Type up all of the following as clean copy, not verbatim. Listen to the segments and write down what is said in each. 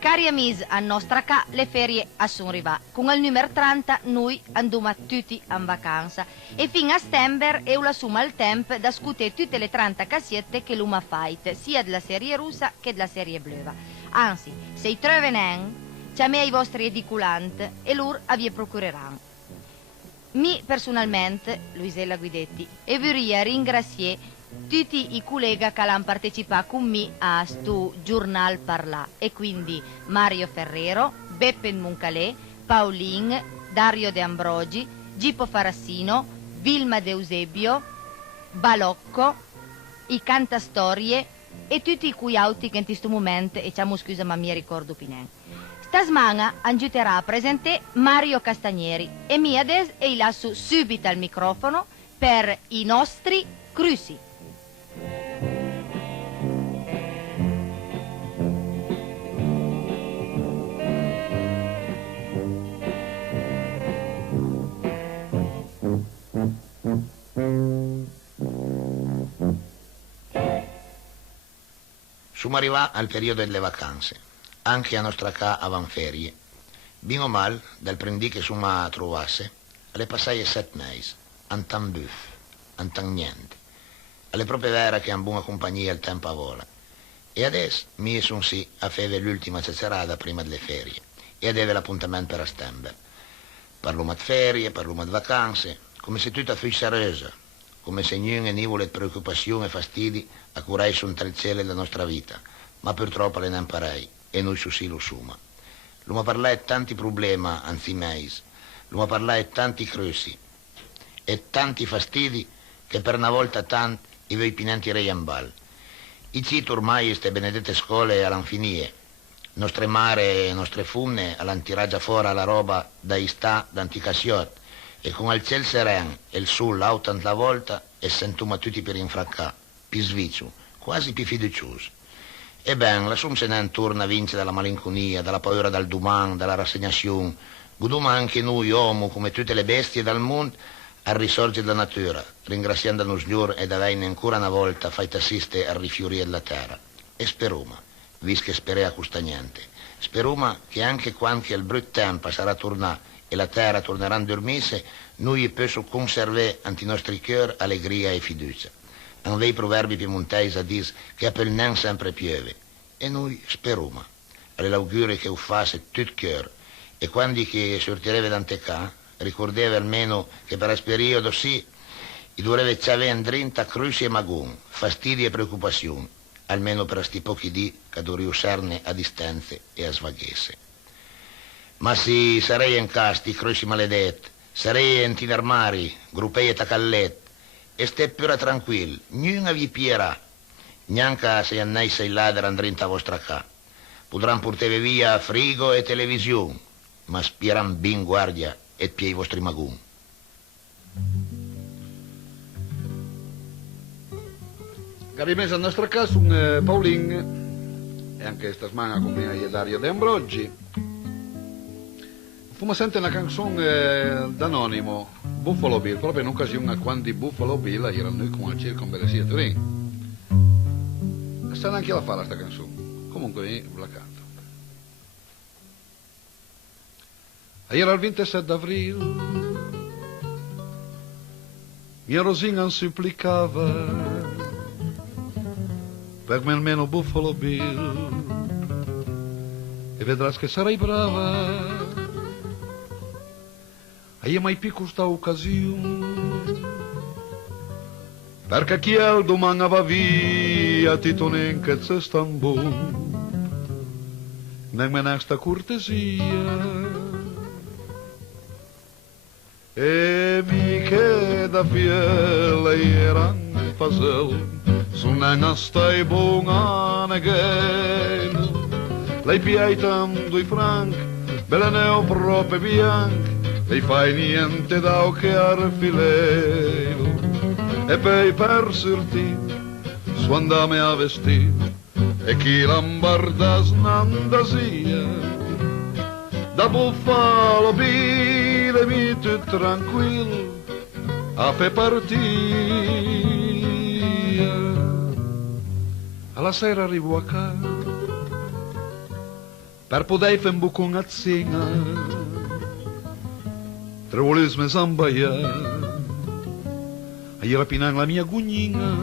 Cari amici, a nostra ca le ferie sono arrivate. Con il numero 30 noi andiamo tutti in vacanza e fino a settembre eu la suma il tempo da scutare tutte le 30 cassette che l'uma faite, sia della serie russa che della serie bleva. Anzi, se i trovenen, chiamate i vostri ediculanti e loro vi procureranno. Mi personalmente, Luisella Guidetti, e vorrei ringraziare tutti i colleghi che hanno partecipato con me a sto giornal parlà e quindi Mario Ferrero, Beppe Muncalè, Paolin, Dario De Ambrogi, Gippo Farassino, Vilma De Eusebio, Balocco, i Cantastorie e tutti i cui auti che in questo momento, e ciamo scusa ma mi ricordo pinen. Stasmana aiuterà a presentare Mario Castagneri e mi adesso e lascio subito al microfono per i nostri cruci. Siamo arrivati al periodo delle vacanze, anche a nostra ca avanferie. Bino mal, dal prendì che suma trovasse, alle passaie 7 mesi, antan buff, antan niente. Alle proprie vera che han buona compagnia il tempo a vola. E adesso mi son sì a fare l'ultima cesserata prima delle ferie e adeve l'appuntamento per a settembre. Parliamo di ferie, parliamo di vacanze, come se tutta fosse seriosa, come se niente nivole di preoccupazione e fastidi a curare su tra il cielo della nostra vita, ma purtroppo le ne imparei e noi su sì lo suma. L'uomo parlare di tanti problemi, anzi meis, l'uomo parlare di tanti crussi e tanti fastidi che per una volta tanti i vei pinenti rei in bal. I cito ormai queste benedette scole all'infinie, nostre mare e nostre funne all'antiraggia fuori la roba da istà d'anticassiot e con il ciel seren e il sul autant la volta e sentuma tutti per infraccà, più svicciu, quasi più fiducioso. E ben, la sum se ne intorno a vince dalla malinconia, dalla paura dal duman, dalla rassegnazione, goduma anche noi, uomo, come tutte le bestie dal mondo, a risorgere dalla natura, ringraziando lo Signore ed avendo ancora una volta fatto assiste al rifiorire della terra. E speruma, vis che sperea questa niente, speruma che anche quando il brutto tempo sarà tornato e la terra tornerà a dormirsi, noi possiamo conservare ante i nostri cuori allegria e fiducia. Un dei proverbi piemontesi dice che per il nen sempre piove, e noi speruma. All'augurio che uffasse tutto cuore, e quando che sortireve d'antecà, ricordeva almeno che per questo periodo sì, i dovrebbe c'avere andrinta cruci e magun, fastidi e preoccupazioni, almeno per questi pochi dì che dovrei usarne a distanze e a svaghesse. Ma sì, sarei in casti, cruci maledetti, sarei in armari, gruppei e tacalletti, e ste pure tranquilli, niuna vi pierà, neanche se annai sei ladra andrinta a vostra ca. Potranno portare via frigo e televisione, ma spieran bin guardia e piei vostri magun. Cari mesi a nostra casa, un Paolin, e anche stasmana con me Dario De Ambrogi. Fuma sente una canzone d'anonimo, Buffalo Bill, proprio in occasione quando Buffalo Bill era noi con il circo in Beresia Turin. Sta anche la fare sta canzone, comunque ve la canto. Era il 27 d'avril, mia Rosina supplicava per me almeno Buffalo Bill e vedrás che sarai brava. E io mai più questa occasione perché chi è il domani va via ti tonen che c'è Istanbul nemmeno sta cortesia e mi che da fiele eran fazel su non stai buona again lei piaitam 2 franc bella neo proprio bianca e fai niente da occhiare filero e poi per sortire su andame a vestire e chi lambarda snandasia da Buffalo Bill mi tu tranquillo a fe partire alla sera arrivo a casa per poder fare un buco a zinga, tre volisme zambaia, a rapinare la mia gugnina,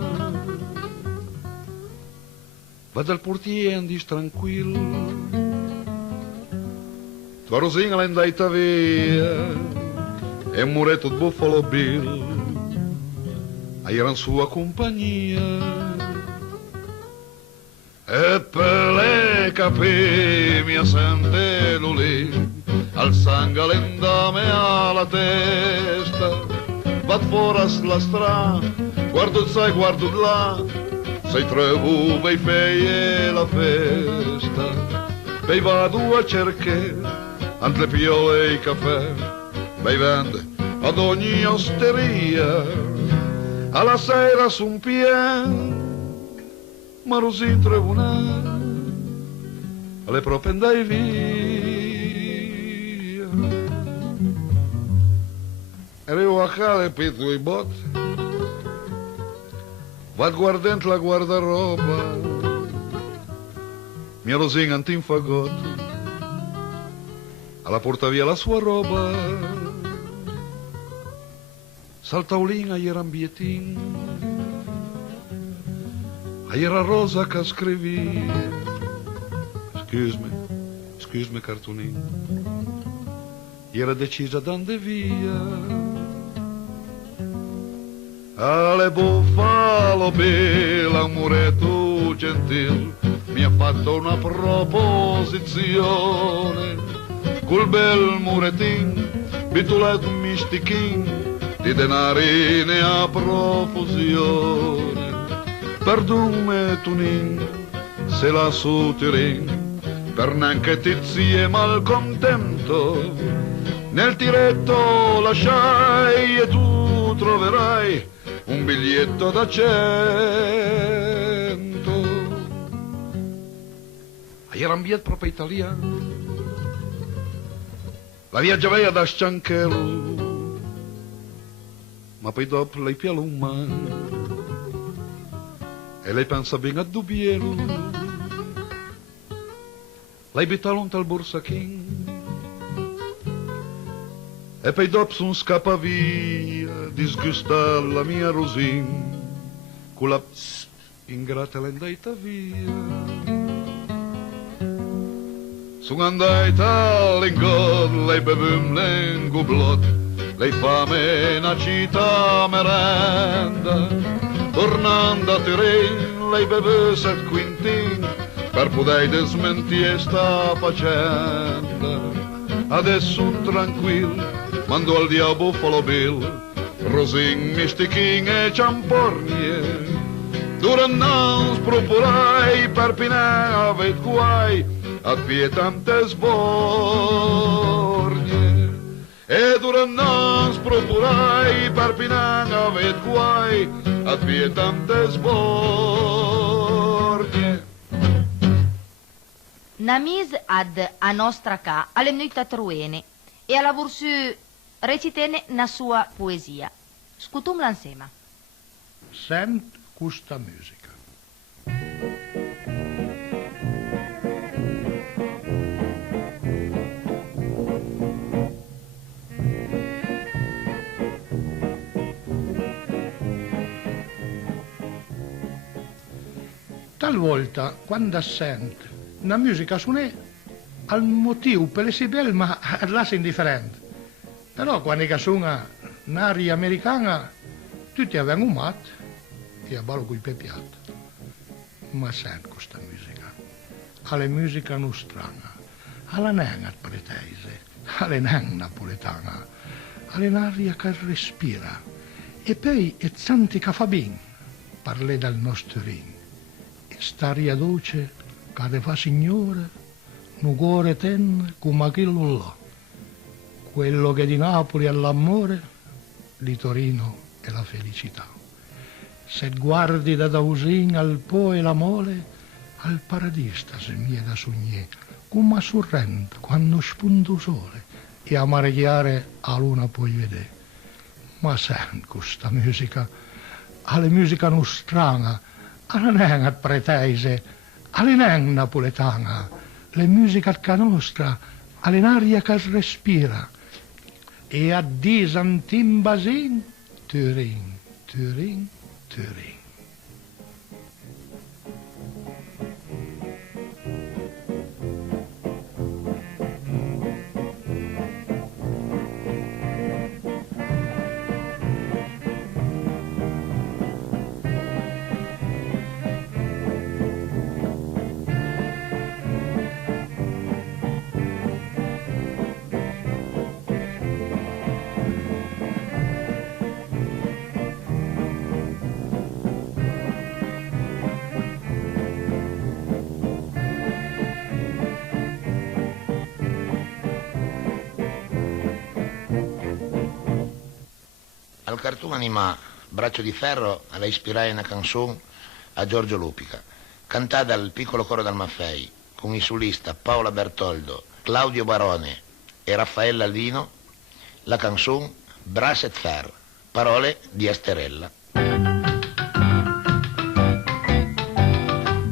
vado al portiere e dice tranquillo, tua Rosina l'è andata via, e un muretto di Buffalo Bill, era in sua compagnia. E per le capì mi sente lì, al sangue l'endame alla testa, va fuori la strada, guardo sai, guardo là, sei trevo, bei feie la festa, bei vado a cercare, ante piole e caffè, bei vende ad ogni osteria, alla sera su un piano, ma Rosin tribunale le propendai via. Arrivo a casa, pizzo i botti, vado guardando la guardaroba, mia Rosin antin fagotto, alla porta via la sua roba, saltaulina era un biettin, era Rosa che scrivi, excuse me cartolino, era decisa d'andare via, alle Buffalo Bill, un muretto gentil, mi ha fatto una proposizione, col bel murettin, bituletto mistichin, di denari ne a profusione. Perdume tunin, se la suturin, per neanche tizie malcontento, nel tiretto lasciai e tu troverai un biglietto da 100. Era un biglietto proprio italiano, la viaggiava da Scianchello, ma poi dopo lei piala un man. E lei pensa bene a Dubielo, lei butta lontano al borsachin, e poi dopo son scappa via, disgusta la mia Rosin, con la ingrata l'è andata via. Son andata all'ingod, lei bevum l'engublot, lei fame una città merenda, tornando a Turin, lei beve 7 quintin per poter desmentire sta faccenda. Adesso un tranquillo mando al dia Buffalo Bill, Rosin, Mistichin e Ciampornie. Durant non spropurai per Pinà avet guai, a pietante sbornie. E durant non spropurai per Pinà avet guai, a pietante sbornie. Namis ad a nostra ca alle venuta truene e alla vorsu recitene na sua poesia. Scutumla insieme. Sent questa musica. Talvolta, quando sente una musica suonè, al motivo per essere bella, ma lascia indifferente. Però quando suona un'aria americana, tutti avevano un mat e a ballo con i pepiati. Ma sente questa musica, alla musica nostrana, alla non pretese, alla non napoletana, alla un'aria che respira. E poi è tanti che fa bene, parlè dal nostro ring. Staria dolce che te fa signore, un cuore tenue come quello là, quello che di Napoli è l'amore, di Torino è la felicità. Se guardi da Dausin al Po e la Mole, al paradiso se mi è da sognare, come sorrente quando spunta il sole e a mareggiare a luna puoi vedere. Ma senti questa musica, alla musica nostrana, alla non pretese, alla non napoletana, la musica che nostra, all'aria che respira, e a disantim basin, Turin, Turin, Turin. Al cartoon animà Braccio di Ferro la ispirai una canzone a Giorgio Lupica, cantata dal piccolo coro dal Maffei, con i solista Paola Bertoldo, Claudio Barone e Raffaella Albino, la canzone Bras et Fer, parole di Esterella.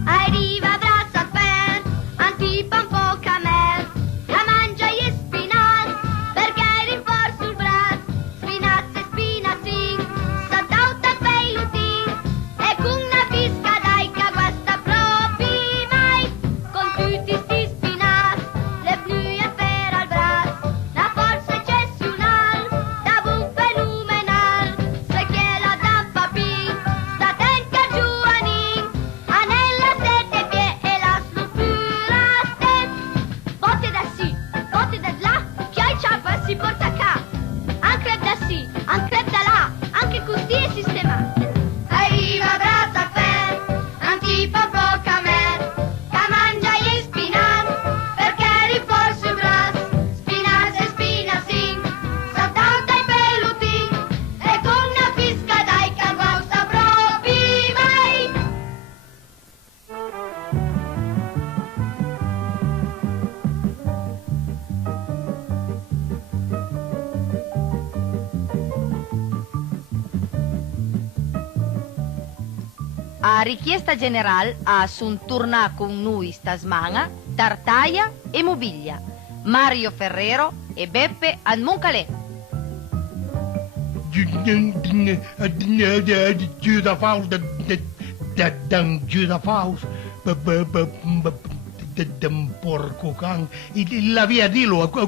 Arriva Bras et Fer, un tipo un po' camel, che mangia gli spinat, perché rinforza sul bras, spinat e spinatin, saltauta e peilutin, e con una fisca dai che guasta proprio mai, con tutti sti spinat, le bnue per al bras, la forza eccezional, da buon fenomenal, se che la dan papin, sta tenca giovanin, anella sette pie e la struttura stet, botte da sì, botte da là, che hai ciappa si porta qua, anche da sì, anche da là, anche così è sistemato. Arriva Bras et Fer, un tipo un po' camel, che mangia gli spinat, perché rinforza il bras, spinat e spinasin, saltauta e pelutin, e con una fisca dai che guasta proprio mai. A richiesta generale ha sun tornà con noi stasmana Tartaia e Mobilia, Mario Ferrero e Beppe al Moncalè. Juda Faust, Juda Faust, porco can, la via dillo, quel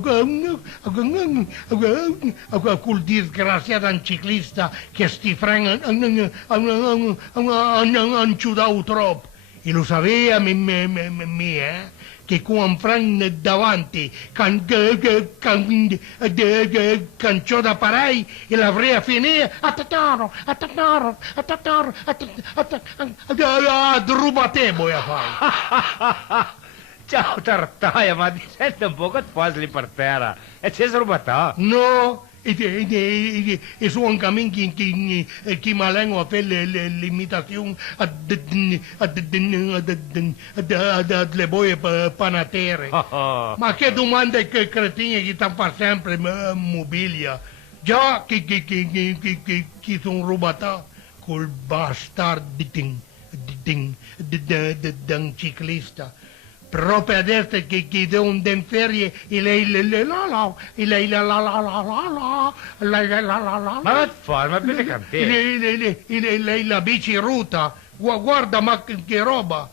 disgraziato un ciclista che sti franga han ciudato troppo. E lo sapeva che con un frang davanti, canciò da parai e l'avrei finito a rubatemo a fare. Ciao Tartaia, ma ti senti un po' che ti passi per terra? E c'è rubato? No, e sono un cammin che malengo a fare l'imitazione delle boie panatere. Ma che domande che cretine che ti fa sempre mobilia? Già che sono rubato col bastardo di un ciclista. Proprio adesso che devo andare in ferie e lei Ma che fai? Ma vedi cantare? lei la bici ruta, guarda ma che roba,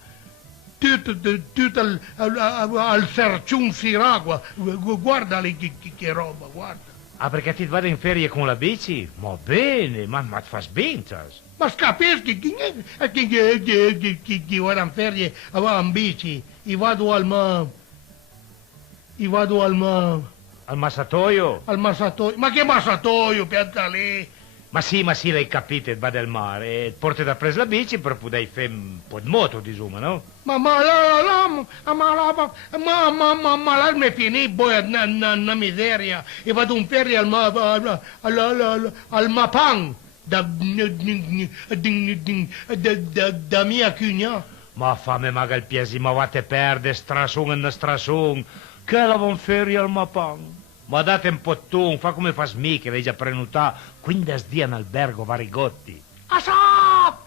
tutto al serciun siragua, guarda lei che roba, guarda. Ah, perché ti vado in ferie con la bici? Ma bene, ma ti fai sbintas. Ma capisci che vado in ferie in bici, e vado al massatoio? Al massatoio. Ma che massatoio, pianta lì? Ma sì, l'hai capito, va del mare. E porti da presa la bici per poter fare un po' di moto, insomma, no? Ma l'arma è finita, poi è una miseria. E vado in ferie al Mapan, da mia cugna. Ma fammi maga il piesi, ma va te perde, strasun e strasun. Che lavano ferie al Mapan? Ma date un po' tu, fa come fa Smi, che avevi già prenotato 15 giorni in albergo Varigotti. Asap!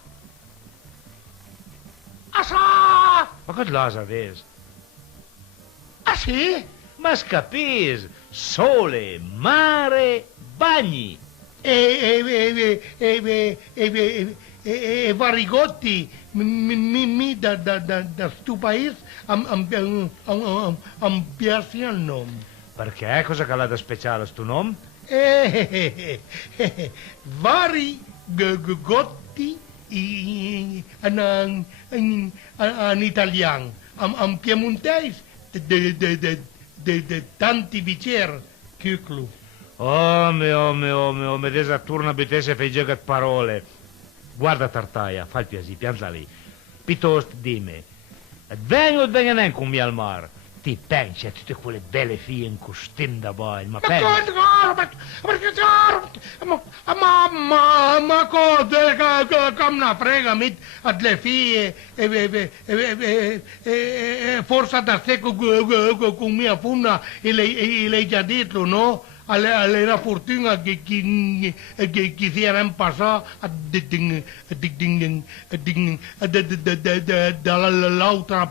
Ma che l'asa adesso? Ah, sì? Ma scapis, sole, mare, bagni. E Varigotti, mi da stu paese am piace il nome. Perché? Cosa che l'ha da speciale sto nome? Varigotti in italiano, am piemontese de tanti bicer cuclu. Oh, desa turna betese fai giocat parole. Guarda Tartaia, fa il piacere, pianza lì. Piuttosto dimmi, vengo con me al mare. Ti pensi a tutte quelle belle figlie in costume da bagno, ma pensi? Ma cosa, che me frega a delle figlie, forse da te con mia funna e lei già detto, no? Alla fortuna che si era passata dall'altra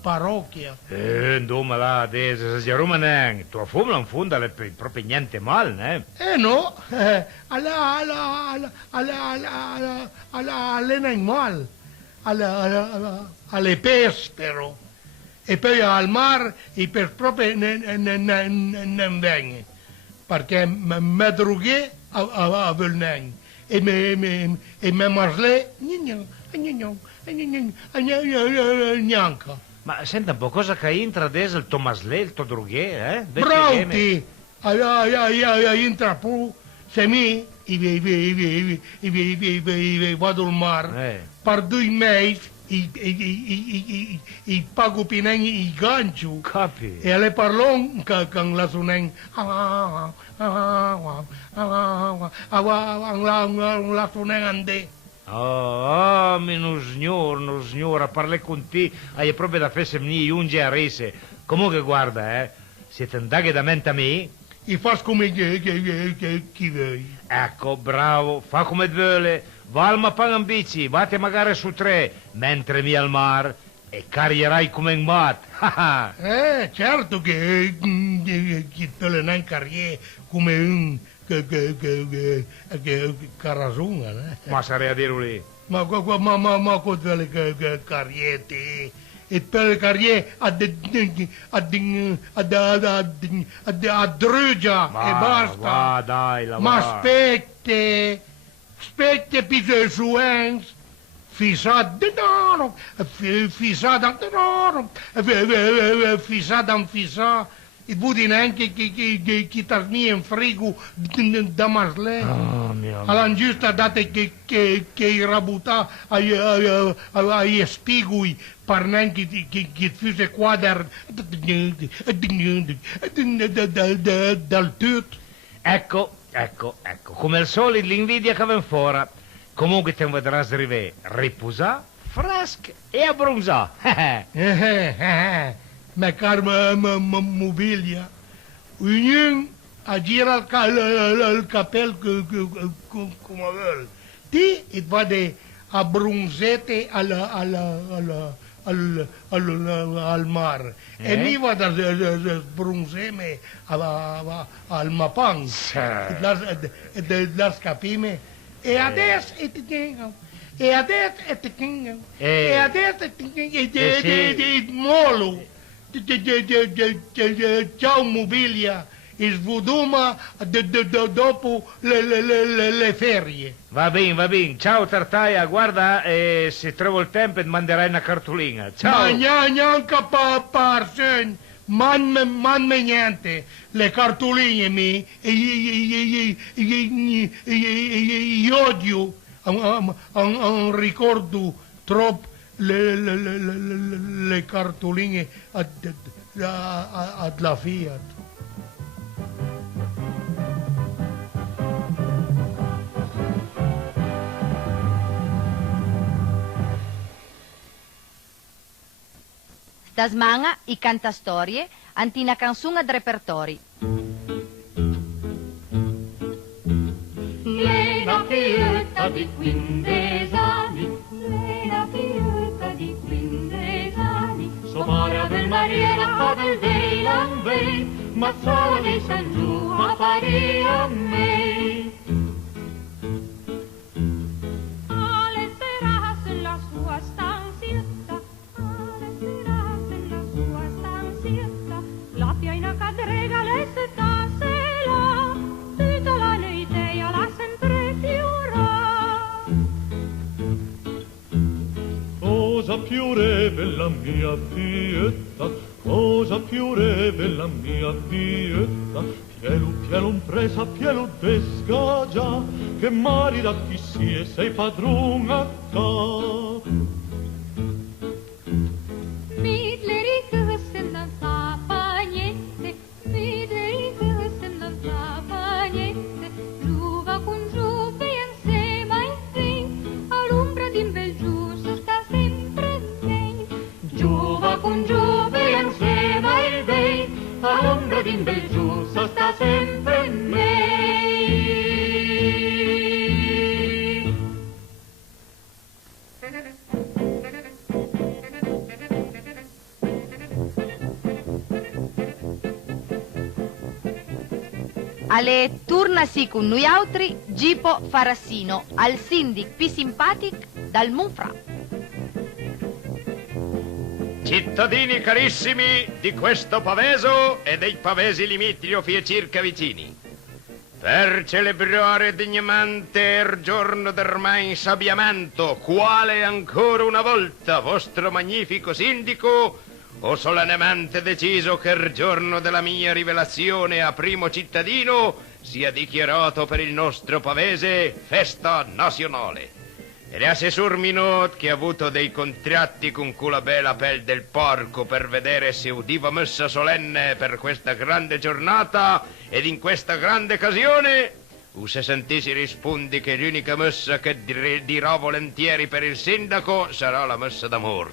parrocchia. Insomma, là, adesso, se romanen, tua fumla in fondo è proprio niente male, né? No, all'animal, alle pes però, e poi al mare e per proprio non vengono. Perché mi droghe a Velneng e mi maslè neanche. Ma senta un po', cosa che entra adesso il Tomaslè, il tuo droghe, eh? Brauti, entra pure, se mi vado al mare, per 2 mesi i pago pineng i gancio. Capi. E alle parlon kang la suneng la suneng ande. No signora, parli con te, hai proprio da fesse mni unge a rese. Comunque guarda, siete andati da mente a me? E fas come chi vuoi. Ecco, bravo, fa come vuole. Va al mapan bici, vate magari su 3, mentre mi al mar e carrierai come un mat. Certo che te ne carriere come un che carasuna, né? Ma sarei a dire lì. Ma cosa le carriere e per le carriere a druggia e basta. Va, dai, la Ma va. Spette pise su ens, fissat denaro, fissat an fissà, e vudi neanche che tasmi in frigo da maslè. Alla giusta date che i rabutà ai spigui per neanche che fosse quadro dal tutto. Ecco, come al solito l'invidia che ven fuori. Comunque te vedrà riposare, fresco e abbronzato. Ma caro mobilia, ognuno a gira il capello come vuole. Ti e vade a bronzete al mare e mi vado a sbronzarmi al mapang da scapime e adesso e adesso molo ciao mobilia e svoduma dopo le ferie. Va bene. Ciao Tartaia, guarda, se trovo il tempo ti manderai una cartolina. Ciao. Ma neanche parsen, manme niente. Le cartoline io odio, un ricordo troppo le cartoline alla Fiat. Tasmana i cantastorie, antina canzone ad repertori. Lena fiuta di 15 anni, Lena fiuta di 15 anni, so mare del mare. Mariela fa del Deilan Bay, ma solo dei San Giù a pari a me. Alle serate en la sua stanzietta, alle serate en la sua stanzietta, la piena cadrega le setasela, tutta la neidea la sempre fiora. Cosa più rivela mia fietta, cosa più rivela mia fietta, pielu presa, pielu desca già, che marida chi si e sei padrona ca. Midleri kussen dan sapagnette, midleri kussen dan sapagnette, giuva con giuve insieme ai fin, all'ombra din bel giusto sta sempre ben. Giuva con giuve insieme ai bei, all'ombra din bel giusto sta sempre in me. Ale turnasi con noi altri Gipo Farassino, al sindic più simpatic dal Monfra. Cittadini carissimi di questo Paveso e dei Pavesi limitrofi e circa vicini, per celebrare degnamente il giorno d'ormai insabbiamento, quale ancora una volta vostro magnifico sindaco, ho solennemente deciso che il giorno della mia rivelazione a primo cittadino sia dichiarato per il nostro Pavese festa nazionale. Ed è assessor Minot che ha avuto dei contratti con quella bella pelle del porco per vedere se udiva messa solenne per questa grande giornata ed in questa grande occasione se sentisi rispondi che l'unica messa che dirò volentieri per il sindaco sarà la messa d'amor.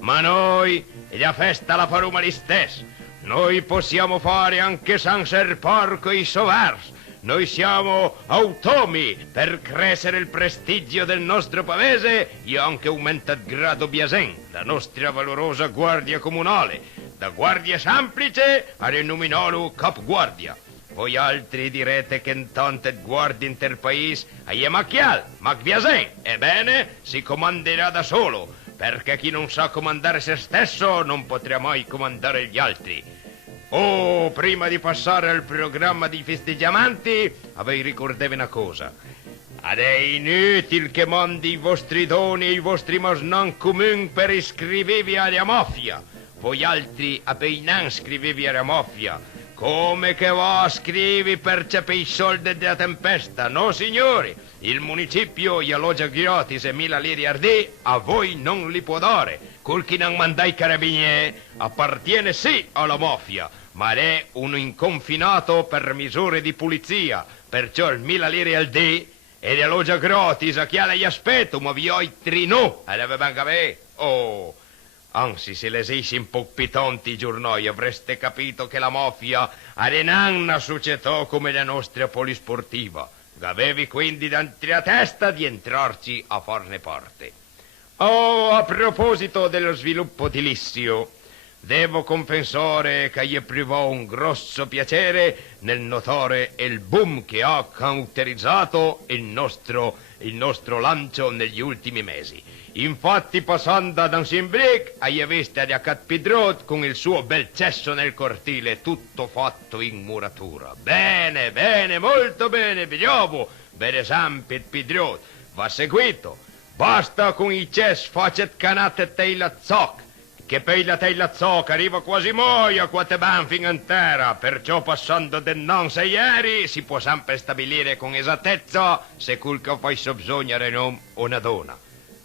Ma noi la festa la faremo lì stesso. Noi possiamo fare anche senza il porco e i sovers. Noi siamo automi per crescere il prestigio del nostro Pavese e anche aumentato grado biasen, la nostra valorosa guardia comunale, da guardia semplice a rinominolo capguardia. Voi altri direte che intanto guardia inter paese a macchial, ma biasen, ebbene, si comanderà da solo, perché chi non sa comandare se stesso non potrà mai comandare gli altri. Oh, prima di passare al programma di festeggiamenti, vi ricordavi una cosa. Ed è inutile che mandi i vostri doni e i vostri mosnan comuni per iscrivervi alla mafia. Voi altri non scrivevi alla mafia. Come che va scrivi per cepire i soldi della tempesta? No, signori, il municipio gli alloggia gratis e 1000 lire al dì, a voi non li può dare. Col chi non manda i carabinieri appartiene sì alla mafia, ma è un inconfinato per misure di pulizia, perciò il 1000 lire al dì e alloggia gratis a chi ha gli aspetto, ma vi ho i trino, e deve ben capire. Oh, anzi, se lesessi un po' pitonti i giornali avreste capito che la mafia è una società come la nostra polisportiva. Avevi quindi dentro la testa di entrarci a farne parte. Oh, a proposito dello sviluppo edilizio, devo confessare che gli provò un grosso piacere nel notare il boom che ha caratterizzato il nostro lancio negli ultimi mesi. Infatti, passando ad Ansimbric, hai visto a Cat Pidrot con il suo bel cesso nel cortile, tutto fatto in muratura. Bene, bene, molto bene, bravo. Per esempio, il Pidrot va seguito. Basta con i cess facet canate teila zoc, che poi la teila zoc arriva quasi muoia quate banfi in terra, perciò passando del non sei ieri si può sempre stabilire con esattezza se quel che fai bisogna non una donna.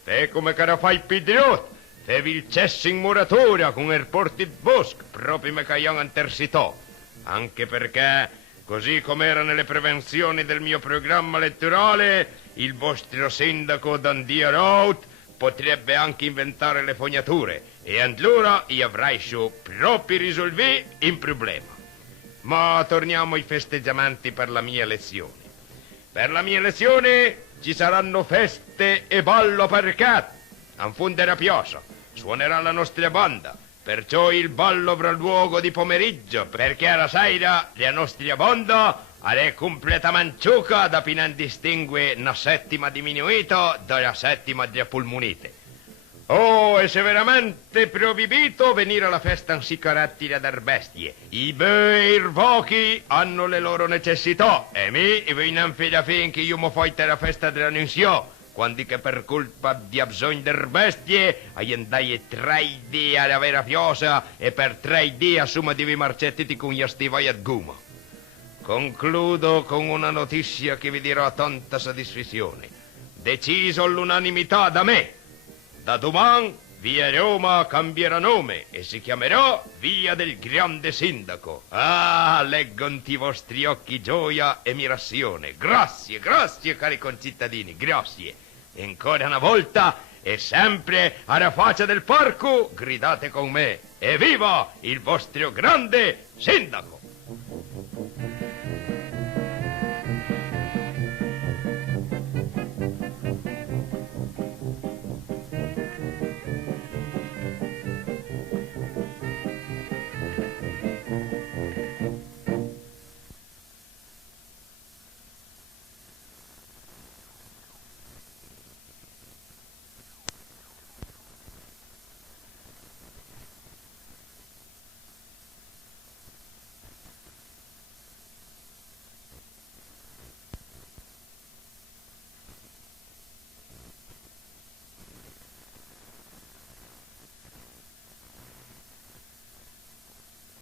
E come che fai il Pidrot, fevi il cesso in muratura con il porti di bosco, proprio me caion intersitò, anche perché, così come era nelle prevenzioni del mio programma elettorale, il vostro sindaco Dandia Rout potrebbe anche inventare le fognature e allora io avrei proprio risolvi il problema. Ma torniamo ai festeggiamenti per la mia elezione. Per la mia elezione ci saranno feste e ballo perché, in fondo era piazza, suonerà la nostra banda, Perciò il ballo avrà luogo di pomeriggio, perché alla sera la nostra banda è completamente ciuca da non distingue una settima diminuito dalla settima di pulmonite. Oh, e se veramente proibito venire alla festa in si caratteri der bestie. I bei irvochi hanno le loro necessità, e mi non fida finché io mi fai la festa dell'annunzio, quando che per colpa di bisogno der bestie, andai 3 giorni alla vera fiosa e per 3 giorni assuma di vi marcettiti con gli stivai a guma. Concludo con una notizia che vi dirà tanta soddisfazione. Deciso all'unanimità da me. Da domani via Roma cambierà nome e si chiamerà Via del Grande Sindaco. Ah, leggo i vostri occhi gioia e ammirazione. Grazie, grazie cari concittadini, grazie. E ancora una volta e sempre alla faccia del parco gridate con me. Evviva il vostro grande sindaco!